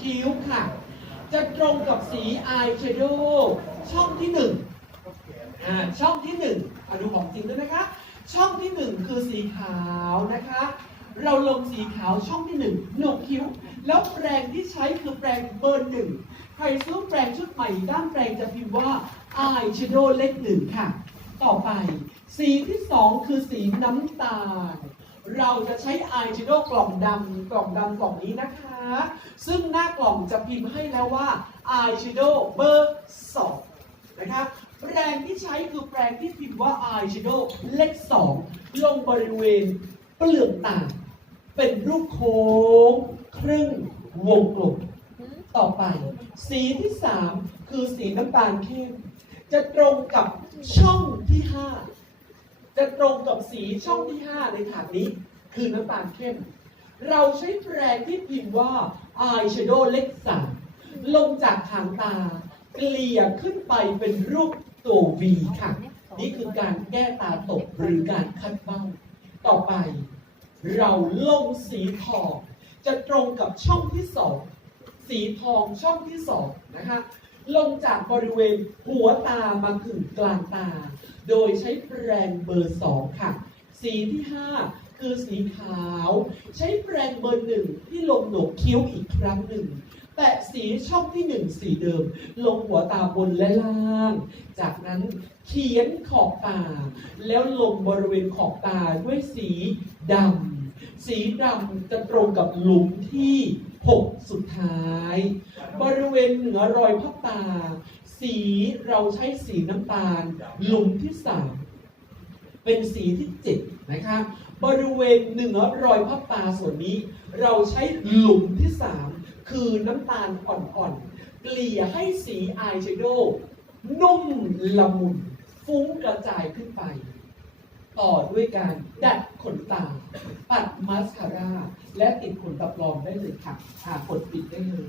คิ้วค่ะ จะตรงกับสีอายแชโดว์ช่องที่หนึ่งช่องที่หนึ่งอะดูของจริงด้วยนะคะ ช่องที่หนึ่งคือสีขาวนะคะ เราลงสีขาวช่องที่หนึ่งหนกคิ้ว แล้วแปรงที่ใช้คือแปรงเบอร์หนึ่งใครซื้อแปรงชุดใหม่ด้านแปรงจะพิมพ์ว่าอายแชโดว์เลขหนึ่งค่ะ ต่อไป สีที่สองคือสีน้ำตาล เราจะใช้อายแชโดว์กล่องดำกล่องดำกล่องนี้นะคะ ซึ่งหน้ากล่องจะพิมพ์ให้แล้วว่าอายแชโดว์เบอร์สองนะคะแปรงที่ใช้คือแปรงที่พิมพ์ว่าอายแชโดว์เลขสองลงบริเวณเปลือกตาเป็นรูปโค้งครึ่งวงกลมต่อไป สีที่สามคือสีน้ำตาลเข้มจะตรงกับช่องที่ห้า จะตรงกับสีช่องที่ห้าในถาดนี้ คือน้ำตาลเข้ม เราใช้แปรงที่พิมพ์ว่า eyeshadow เลขสามลงจากหางตา เกลี่ยขึ้นไปเป็นรูปตัว V ค่ะ นี่คือการแก้ตาตกหรือการคัดเบ้า ต่อไป เราลงสีทอง จะตรงกับช่องที่สองสีทองช่องที่สองนะคะ ลงจากบริเวณหัวตามาถึงกลางตา โดยใช้แปรงเบอร์สองค่ะ สีที่ห้าคือสีขาว ใช้แปรงเบอร์หนึ่งที่ลงโหนกคิ้วอีกครั้งหนึ่ง แตะสีช่องที่หนึ่งสีเดิม ลงหัวตาบนและล่าง จากนั้นเขียนขอบตา แล้วลงบริเวณขอบตาด้วยสีดำ สีดำจะตรงกับหลุมที่6สุดท้าย บริเวณเหนือรอยพับตา สีเราใช้สีน้ำตาล หลุมที่3เป็นสีที่7นะคะบริเวณเหนือรอยพับตาส่วนนี้ เราใช้หลุมที่3คือน้ำตาลอ่อนๆเกลี่ยให้สีอายแชโดว์นุ่มละมุนฟุ้งกระจายขึ้นไป ต่อด้วยการดัดขนตา ปัดมาสคาร่า และติดขนตาปลอมได้เลยค่ะอ่ากดปิดได้เลย